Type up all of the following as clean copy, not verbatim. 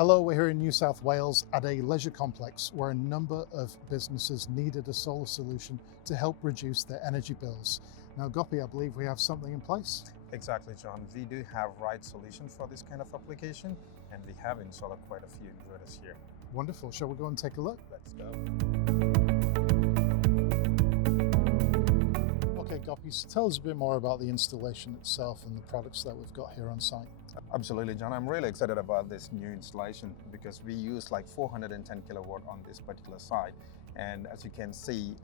Hello, we're here in New South Wales at a leisure complex where a number of businesses needed a solar solution to help reduce their energy bills. Now, Gopi, I believe we have something in place. Exactly, John. We do have right solution for this kind of application, and we have installed quite a few inverters here. Wonderful. Shall we go and take a look? Let's go. Okay, Gopi, so tell us a bit more about the installation itself and the products that we've got here on site. Absolutely, John. I'm really excited about this new installation because we use like 410 kilowatt on this particular site. And as you can see,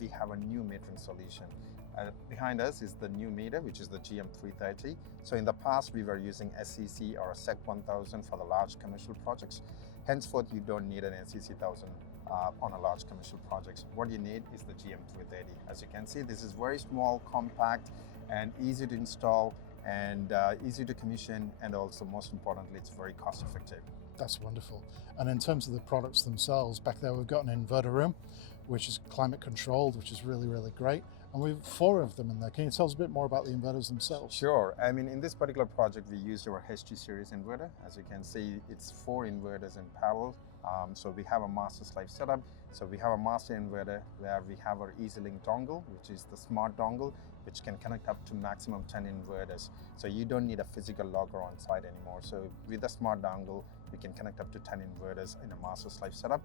we have a new metering solution. Behind us is the new meter, which is the GM330. So in the past, we were using SEC or SEC 1000 for the large commercial projects. Henceforth, you don't need an SEC 1000 on a large commercial projects. What you need is the GM330. As you can see, this is very small, compact, and easy to install, and easy to commission, and also most importantly, it's very cost effective. That's wonderful. And in terms of the products themselves, back there we've got an inverter room, which is climate controlled, which is really, really great. And we've 4 of them in there. Can you tell us a bit more about the inverters themselves? Sure. I mean, in this particular project, we used our HT Series inverter. As you can see, it's 4 inverters in parallel. So we have a master slave setup. So we have a master inverter where we have our EasyLink dongle, which is the smart dongle, which can connect up to maximum 10 inverters. So you don't need a physical logger on site anymore. So with the smart dongle, we can connect up to 10 inverters in a master slave setup.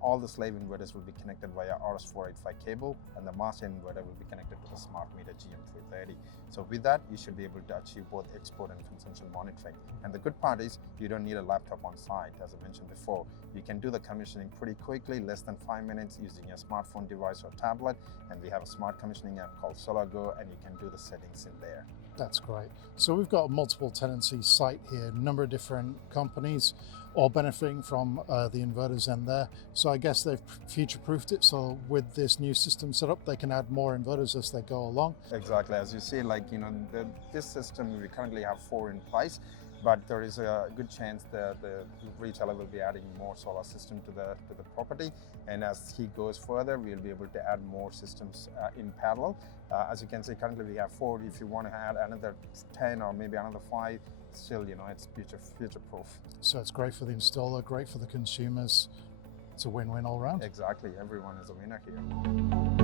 All the slave inverters will be connected via RS485 cable, and the master inverter will be connected to the smart meter GM330. So with that, you should be able to achieve both export and consumption monitoring. And the good part is you don't need a laptop on site. As I mentioned before, you can do the commissioning pretty quickly, less than 5 minutes, using your smartphone device or tablet. And we have a smart commissioning app called SolarGo, and you can do the settings in there. That's great. So we've got a multiple tenancy site here, a number of different companies all benefiting from the inverters in there. So I guess they've future-proofed it. So with this new system set up, they can add more inverters as they go along. Exactly. As you see, this system, we currently have 4 in place, but there is a good chance that the retailer will be adding more solar system to the property. And as he goes further, we'll be able to add more systems in parallel. As you can see, currently we have 4. If you want to add another 10 or maybe another 5, still, it's future-proof. So it's great for the installer, great for the consumers. It's a win-win all around. Exactly. Everyone is a winner here.